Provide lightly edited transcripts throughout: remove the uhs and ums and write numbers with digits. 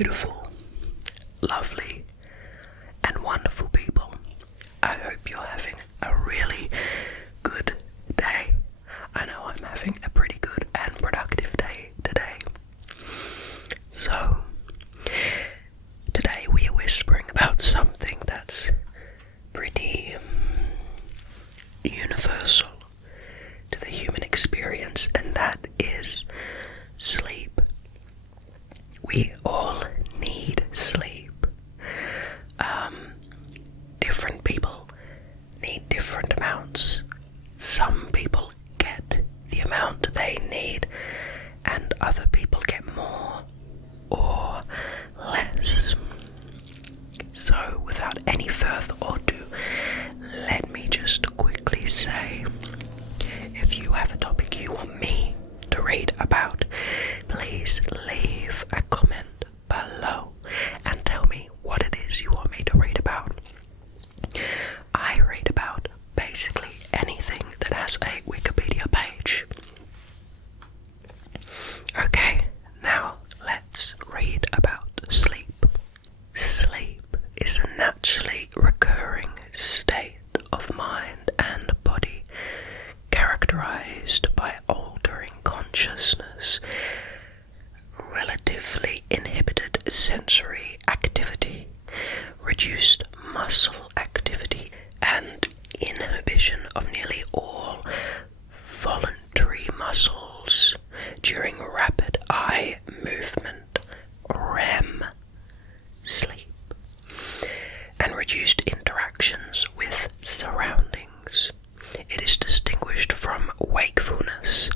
beautiful, lovely, and wonderful people. I hope you're having a really good day. I know I'm having a pretty good and productive day today. So, today we are whispering about something that's pretty universal to the human experience, and that is sleep. We all need sleep. Different people need different amounts. Some people get the amount they need, and other people get more or less. So, without any further ado, let me just quickly say, if you have a topic you want me to read about, please leave a comment below and tell me what it is you want me to read about. I read about basically anything that has a Wikipedia page. Okay, now let's read about sleep. Sleep is a naturally recurring state of mind and body characterized by altering consciousness, relatively inhibited sensory activity, reduced muscle activity, and inhibition of nearly all voluntary muscles during rapid eye movement, Rem Sleep, and reduced interactions with surroundings. It is distinguished from wakefulness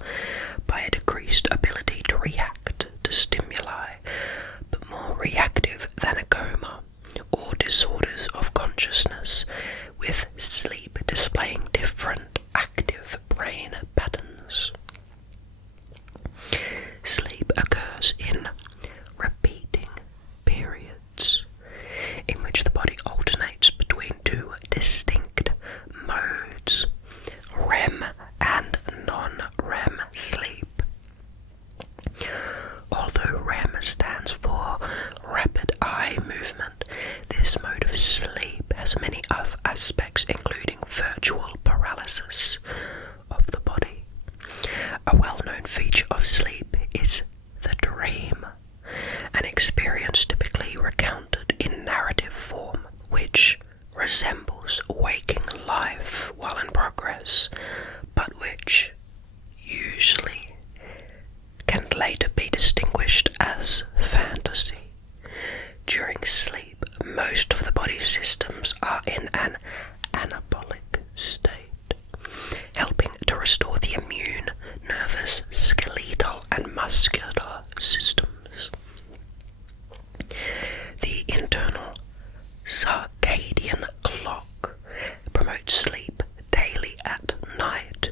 by a decreased ability to react to stimuli, but more reactive than a coma, or disorders of consciousness, with sleep displaying different active brain patterns. Sleep occurs in repeating periods, in which the body alternates between two distinct modes, REM and non-REM sleep. Although REM stands for rapid eye movement, this mode of sleep has many other aspects, including virtual paralysis of the body. A well-known feature of sleep is the dream, an experience typically recounted in narrative form, which resembles waking life while in progress, but which usually can later be distinguished as fantasy. During sleep, most of the body's systems are in an anabolic state, helping to restore the immune, nervous, skeletal, and muscular systems. The internal circadian clock promotes sleep daily at night.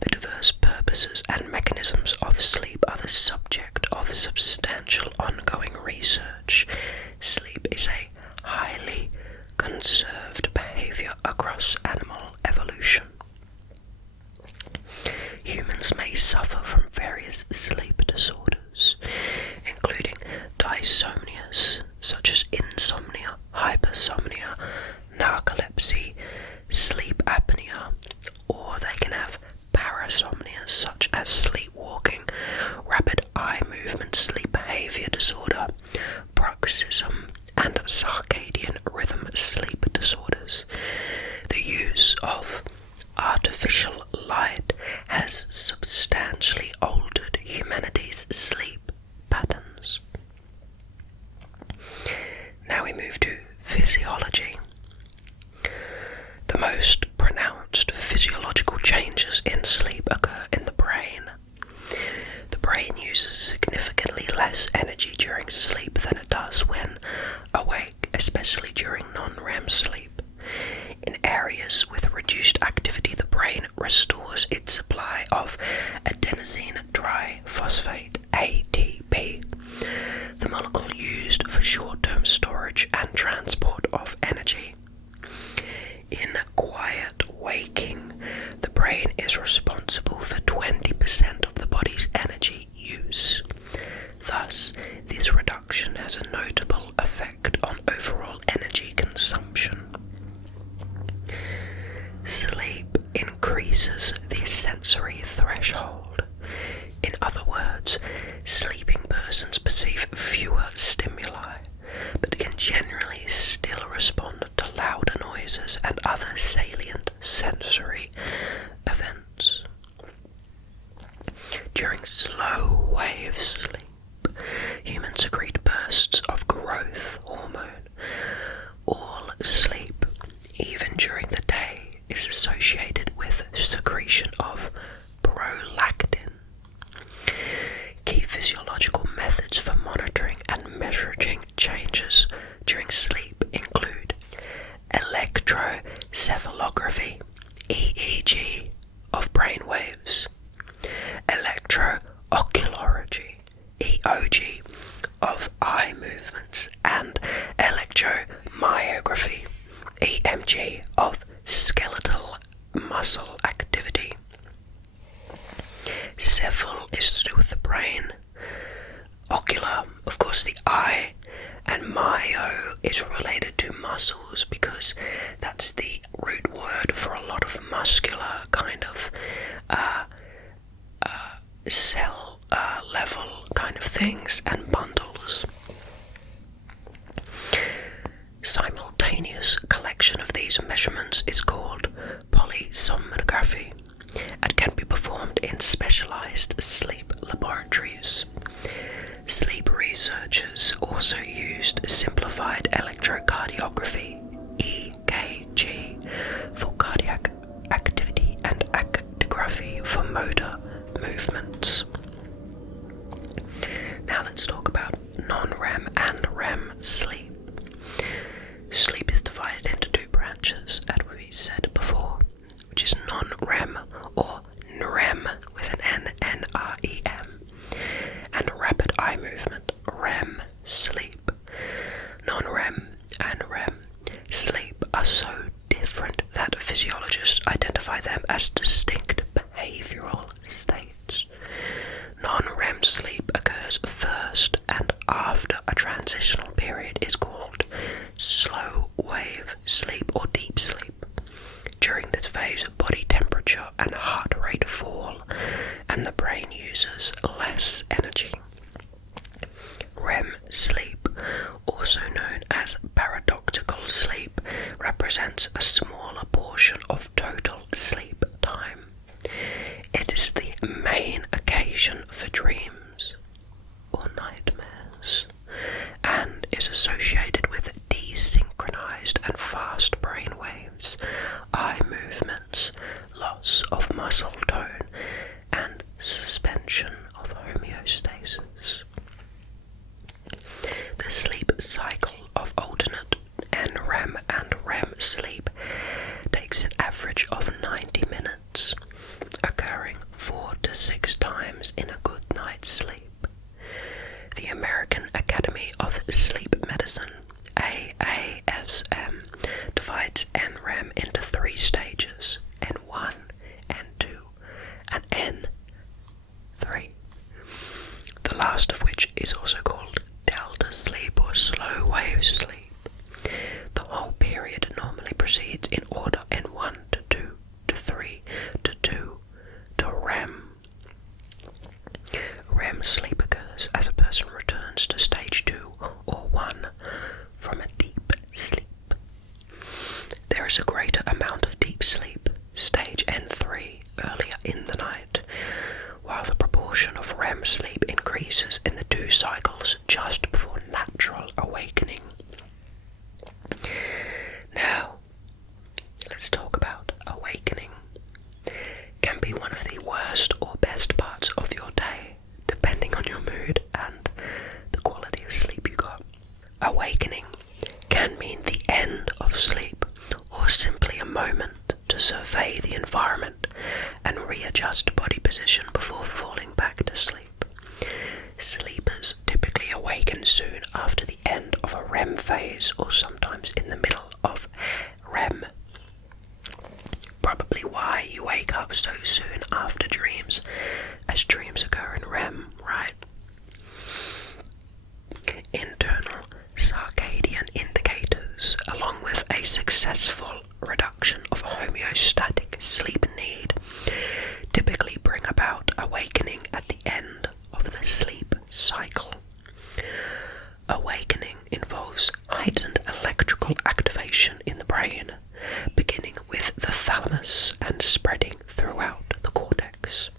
The diverse purposes and mechanisms of sleep are the subject of substantial ongoing research. Sleep is a highly conserved behavior across animal evolution. Humans may suffer from various sleep disorders, including dysomnias such as insomnia, hypersomnia, narcolepsy, sleep apnea, or they can have parasomnias such as sleepwalking, rapid eye movement sleep behavior disorder, bruxism, and circadian rhythm sleep disorders. The use of artificial light has substantially altered humanity's sleep patterns. Now we move to physiology. The most pronounced physiological changes in sleep occur in the brain. The brain uses significantly less energy during sleep than it does when awake, especially during non-REM sleep. In areas with reduced activity, the brain restores its supply of adenosine triphosphate, ATP, the molecule used for short-term storage and transport of energy. In quiet waking, the brain is responsible for 20% of the body's energy use. Thus, this reduction has During slow wave sleep, humans secrete bursts of growth hormone. All sleep, even during the day, is associated with secretion of prolactin. Key physiological methods for monitoring and measuring changes during sleep include electroencephalography, EEG, of brain waves, electroocularity, EOG, of eye movements, and electromyography, EMG, of skeletal muscle activity. Cepphal is to do with the brain, ocular, of course, the eye, and myo is related to muscles because that's the root word for a lot of muscular kind of cell level kind of things and bundles. Simultaneous collection of these measurements is called polysomnography and can be performed in specialized sleep laboratories. Sleep researchers also used simplified electrocardiography, EKG, for cardiac activity and actigraphy for motor movements. Now let's talk about non-REM and REM sleep. Sleep is divided into two branches, as we said before, which is non-REM or NREM with an N, N-R-E-M, and rapid eye movement, REM sleep. Non-REM and REM sleep are so different that physiologists identify them as distinct behavioral states. Non-REM sleep occurs first and after a transitional period is called slow wave sleep or deep sleep. During this phase, body temperature and heart rate fall, and the brain uses less energy. REM sleep, also known as paradoxical sleep, represents a smaller portion of total sleep time. It is the main occasion for dreams or nightmares, and is associated with desynchronized and fast brain waves, eye movements, loss of muscle tone, and suspension of homeostasis. The sleep cycle of alternate NREM and REM sleep takes an average of 90 minutes, occurring 4 to 6 times in a good night's sleep. The American Academy of Sleep Medicine, AASM, divides NREM into 3 stages, N1, N2, and N3. The last of which is also called delta sleep or slow wave sleep. The whole period normally proceeds in order N1 to 2 to 3 to 2 to REM. REM sleep occurs as a person returns to stage 2 or 1 from a deep sleep. There is a greater amount of deep sleep, stage N3, earlier in the night, while the proportion of REM sleep increases in the 2 cycles just before natural awakening. Now, let's talk about awakening. Can be one of the worst or best parts of your day, depending on your mood and the quality of sleep you got. Awakening can mean the end of sleep, or simply a moment to survey the environment and readjust body position before falling back to sleep. Sleepers typically awaken soon after the end of a REM phase, or sometimes in the middle of REM. Probably why you wake up so soon after dreams, as dreams occur in REM, right? Internal circadian indicators, along with a successful reduction of homeostatic sleep need, typically bring about awakening at the end of the sleep cycle. Awakening involves heightened electrical activation in the brain, beginning with the thalamus and spreading throughout the cortex.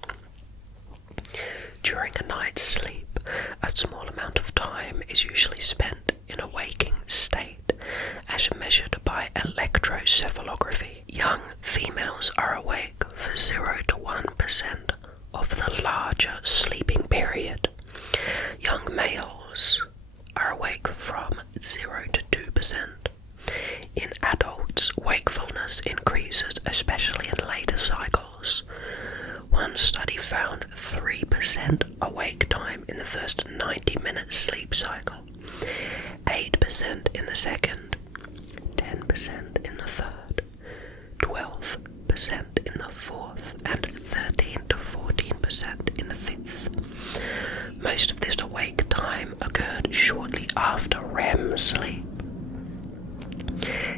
during a night's sleep, a small amount of time is usually spent in a waking state, as measured by electroencephalography. Young females are awake for 0 to 1% of the larger sleeping period. Young males are awake from 0 to 2%. In adults, wakefulness increases, especially in later cycles. One study found 3% awake time in the first 90-minute sleep cycle, 8% in the second, 10% in the third, 12% in the fourth, and 13 to 14% in the fifth. Most of this awake time occurred shortly after REM sleep.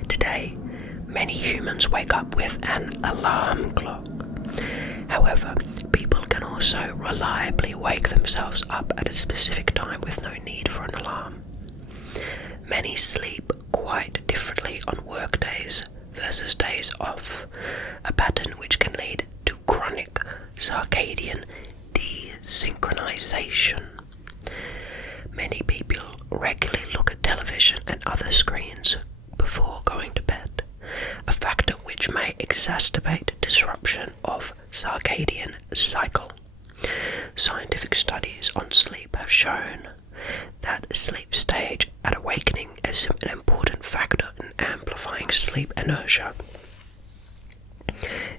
Today, many humans wake up with an alarm clock. However, people can also reliably wake themselves up at a specific time with no need for an alarm. Many sleep quite differently on work days versus days off, a pattern which can lead to chronic circadian desynchronization. Many people regularly look at television and other screens before going to bed, a factor which may exacerbate disruption of circadian cycle. Scientific studies on sleep have shown that sleep stage at awakening is an important factor in amplifying sleep inertia.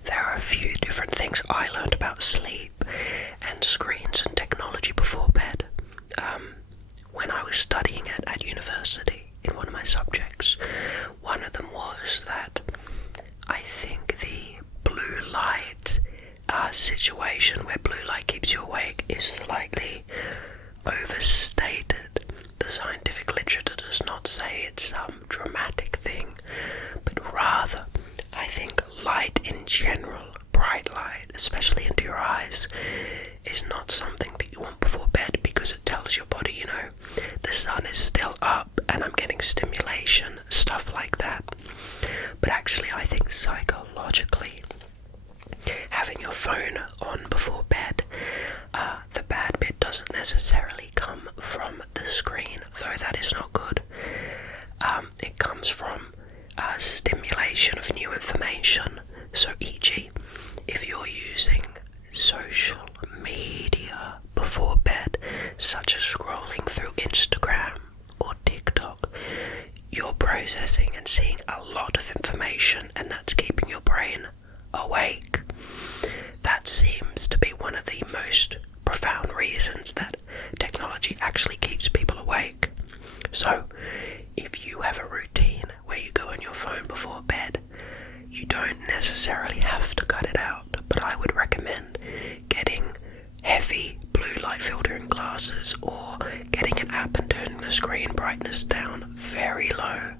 There are a few different things I learned about sleep and screens and technology before bed. When I was studying it at university in one of my subjects, one of them was that I think the blue light situation where blue light keeps you awake is slightly overstated. The scientific literature does not say it's some dramatic thing, but rather I think light in general, bright light, especially into your eyes, is not something that you want before bed, because it tells your body, the sun is still up and I'm getting stimulation, stuff like that. But actually I think psychologically, having your phone on before bed, the bad bit doesn't necessarily come from the screen, though that is not good. It comes from stimulation of new information. So e.g., if you're using social media before bed, such as scrolling through Instagram or TikTok, you're processing and seeing a lot of information, and that's keeping your brain awake. That seems to be one of the most profound reasons that technology actually keeps people awake. So, if you have a routine where you go on your phone before bed, you don't necessarily have to cut it out, but I would recommend getting heavy blue light filtering glasses, or getting an app and turning the screen brightness down very low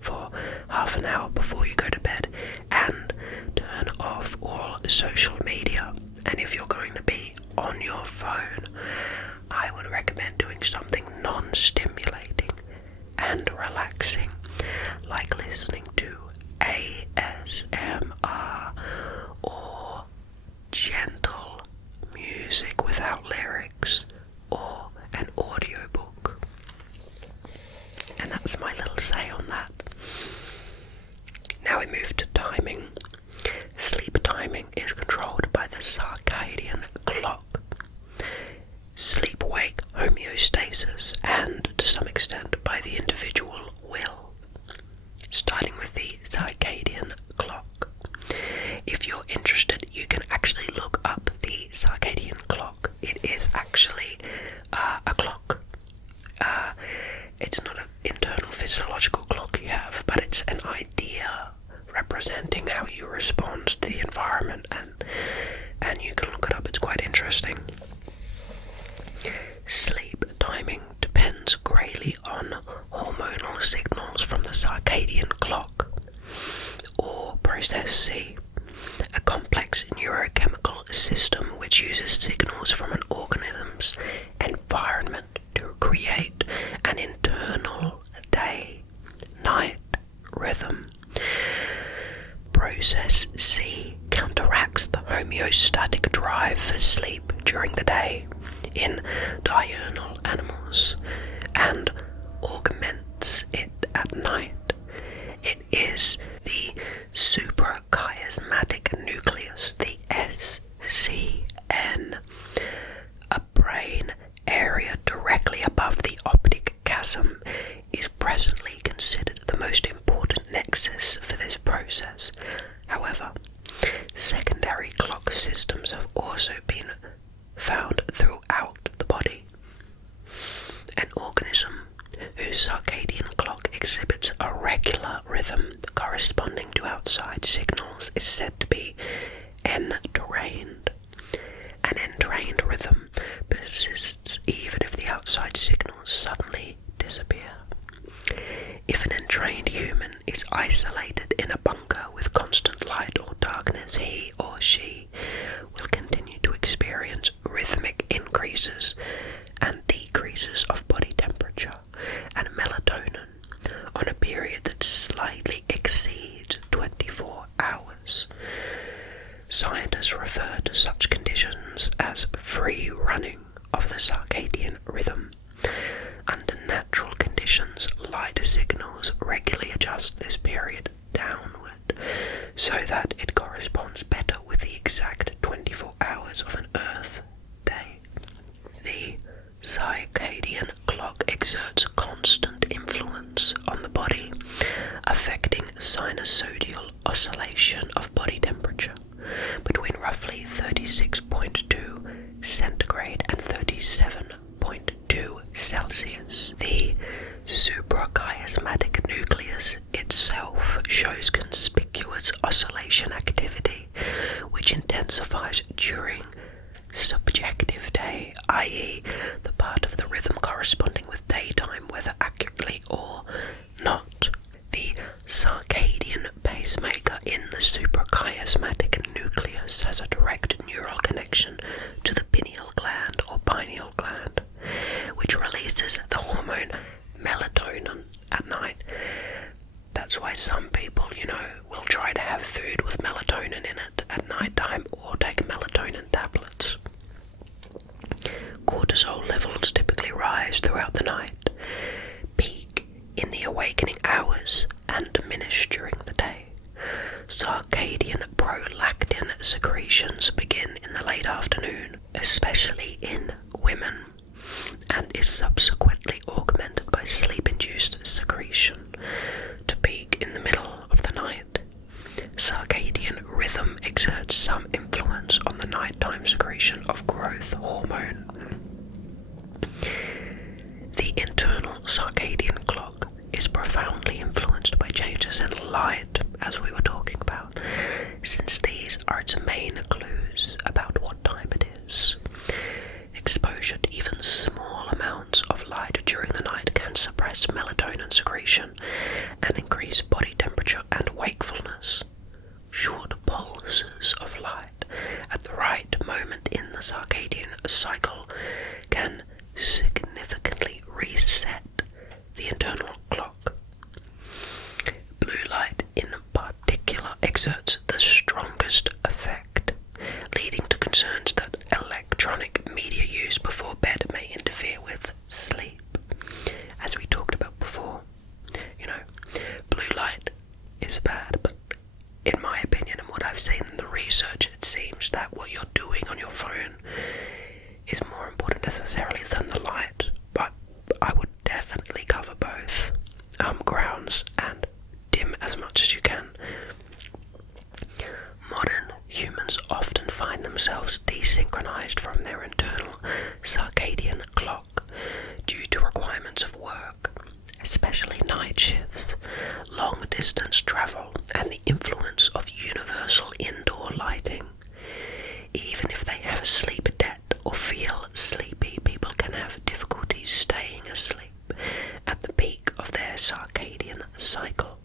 for half an hour before you go to bed, and turn off all social media. And if you're going to be on your phone, I would recommend doing something non-stimulating and relaxing, like listening to ASMR or gentle music without lyrics, or an audiobook. And that's my little say on that. Now we move to timing. Sleep timing is controlled by the circadian clock, sleep-wake homeostasis, and to some extent by the individual will. Starting with the circadian clock. If you're interested, you can actually look up the circadian clock. It is actually a clock. It's not an internal physiological clock you have, but it's an idea representing how you respond to the environment, and you can look it up. It's quite interesting. Sleep timing depends greatly on hormonal signals from the circadian clock, or process C, a complex neurochemical system which uses signals from an organism's environment to create an internal day-night rhythm. Process C counteracts the homeostatic drive for sleep during the day. in diurnal animals and augments it at night. It is the suprachiasmatic nucleus, the SCN, a brain area directly above the optic chasm, is presently considered the most important nexus for this process. However, secondary clock systems have also been found throughout the body. An organism whose circadian clock exhibits a regular rhythm corresponding to outside signals is said to be entrained. An entrained rhythm persists even if the outside signals suddenly disappear. If an entrained human is isolated in a bunker with constant light or darkness, he or she will continue to experience rhythmic increases and decreases of body temperature and melatonin on a period that slightly exceeds 24 hours. Scientists refer to such conditions as free running of the circadian rhythm. Under natural conditions, light signals regularly adjust this period downward so that it corresponds better with the exact 24 hours of an Earth day. The circadian clock exerts constant influence on the body, affecting sinusoidal oscillation of body temperature between roughly 36.2 centigrade and 37.2 Celsius. The suprachiasmatic nucleus itself shows conspicuous oscillation activity, which intensifies during subjective day, i.e. the part of the rhythm corresponding with daytime, whether accurately or not. The circadian pacemaker in the suprachiasmatic nucleus has a direct neural connection to the pineal gland or pineal gland, which releases the hormone melatonin at night. That's why some people, will try to have food with melatonin in it at night time or take melatonin tablets. Cortisol levels typically rise throughout the night, peak in the awakening hours, and diminish during the day. Circadian prolactin secretions begin in the late afternoon, especially in women, and is subsequently augmented by sleep-induced secretion to peak in the middle of the night. Circadian rhythm exerts some influence on the nighttime secretion of growth hormone. The internal circadian clock is profoundly influenced by changes in light, as we were talking about, since these are its main clues about what time it is. Exposure to even small amounts of light during the night can suppress melatonin secretion and increase body temperature and wakefulness. Short pulses of light at the right moment in the circadian cycle can significantly reset the internal clock. Blue light in particular exerts the strongest effect, leading to concerns that electronic media use before bed may interfere with sleep. As we talked about before, blue light is bad, but in my opinion and what I've seen in the research, it seems that what you're doing on your phone is more important necessarily than the light, but I would definitely cover both grounds and dim as much as you can. Modern humans often find themselves desynchronized from their internal circadian clock due to requirements of work, especially night shifts, long distance travel, and the influence of universal indoor lighting. Even if they have a sleep debt or feel sleepy, people can have difficulties staying asleep at the peak of their circadian cycle.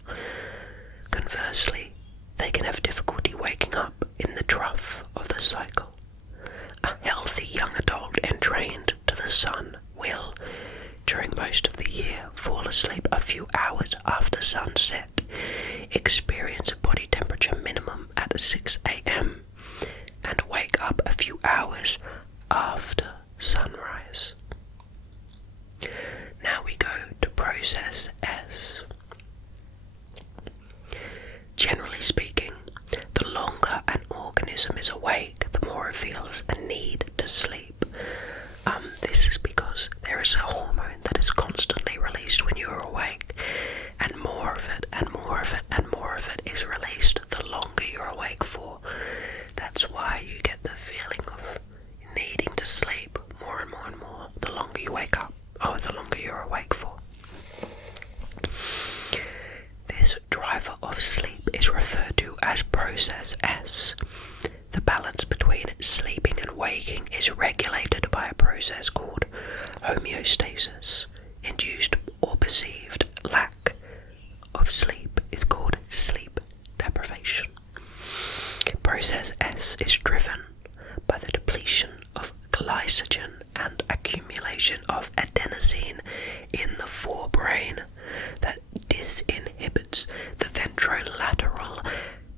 Conversely, they can have difficulty waking up in the trough of the cycle. A healthy young adult entrained to the sun will, during most of the year, fall asleep a few hours after sunset, experience a body temperature minimum at 6 a.m. and wake up a few hours after sunrise. process called homeostasis. Induced or perceived lack of sleep is called sleep deprivation. Process S is driven by the depletion of glycogen and accumulation of adenosine in the forebrain that disinhibits the ventrolateral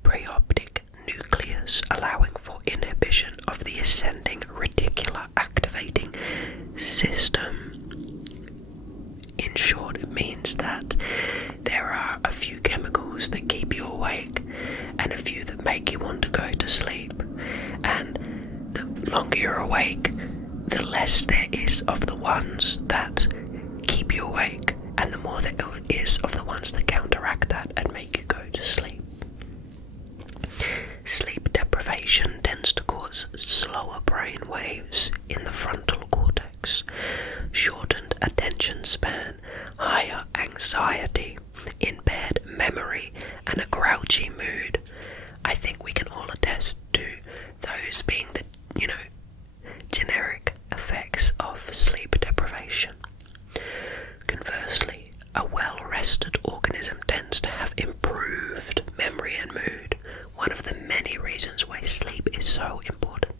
preoptic nucleus, allowing for inhibition of the ascending reticular activating system. In short, it means that there are a few chemicals that keep you awake and a few that make you want to go to sleep. And the longer you're awake, the less there is of the ones that keep you awake, and the more there is of the ones that counteract that and make you go to sleep. Sleep deprivation tends to cause slower brain waves in the frontal cortex, shortened attention span, higher anxiety, impaired memory, and a grouchy mood. I think we can all attest to those being the, generic effects of sleep deprivation. Conversely, a well-rested organism tends to have improved memory and mood, one of the many reasons why sleep is so important.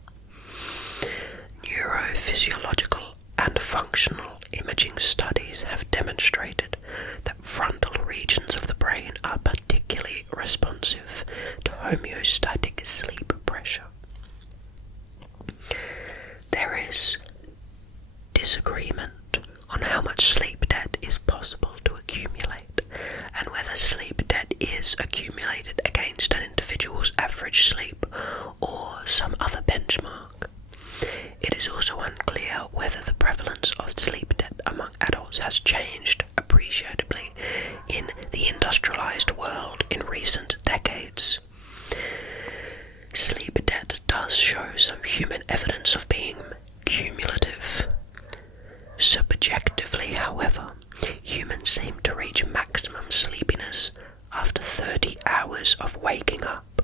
Neurophysiological and functional imaging studies have demonstrated that frontal regions of the brain are particularly responsive to homeostatic sleep pressure. There is disagreement on how much sleep debt is possible to accumulate, and whether sleep debt is accumulated against an individual's average sleep or some other benchmark. It is also unclear whether the prevalence of sleep debt among adults has changed appreciably in the industrialized world in recent decades. Sleep debt does show some human evidence of being cumulative. Subjectively, however, humans seem to reach maximum sleepiness after 30 hours of waking up.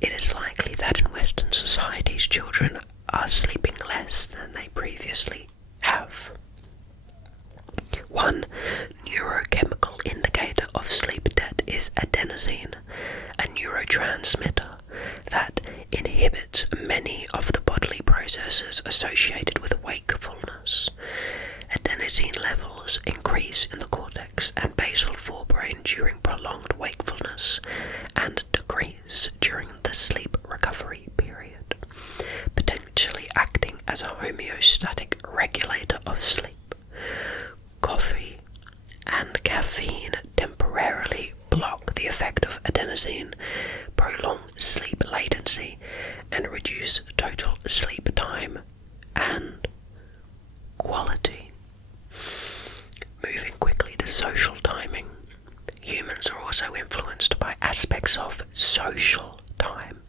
It is likely that in Western societies, children are sleeping less than they previously have. One neurochemical indicator of sleep debt is adenosine, a neurotransmitter that inhibits many of the bodily processes associated with wakefulness. Adenosine levels increase in the cortex and basal forebrain during prolonged wakefulness and decrease during the sleep recovery period, potentially acting as a homeostatic regulator of sleep. Coffee and caffeine temporarily block the effect of adenosine, prolong sleep latency, and reduce total sleep time and quality. Moving quickly to social timing. Humans are also influenced by aspects of social time,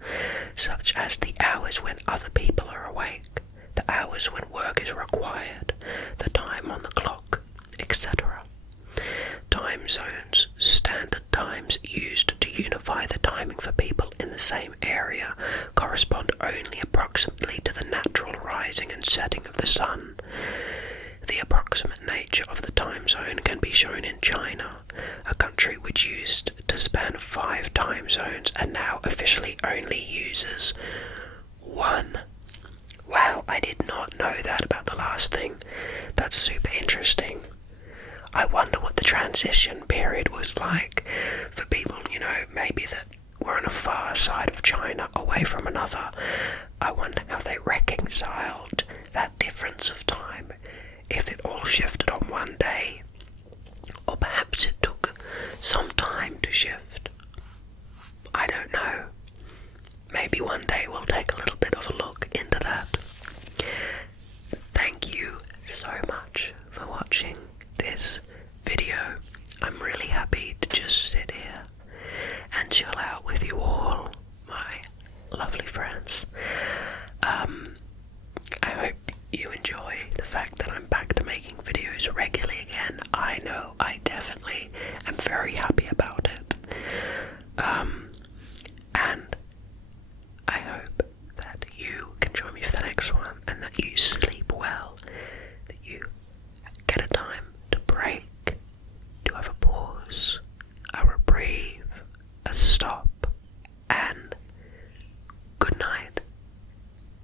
such as the hours when other people are awake, the hours when work is required, the time on the clock, etc. Time zones, standard times used to unify the timing for people in the same area, correspond only approximately to the natural rising and setting of the sun. The approximate nature of the time zone can be shown in China, a country which used to span 5 time zones and now officially only uses 1. Wow, I did not know that about the last thing. That's super interesting. I wonder what the transition period was like for people, maybe that were on a far side of China away from another. I wonder how they reconciled that difference of time, if it all shifted on one day, or perhaps it took some time to shift. I don't know. Maybe one day we'll take a little bit of a look into that. Thank you so much for watching this video. I'm really happy to just sit here and chill out with you all, my lovely friends. I hope you enjoy the fact that I'm back to making videos regularly again. I know I definitely am very happy about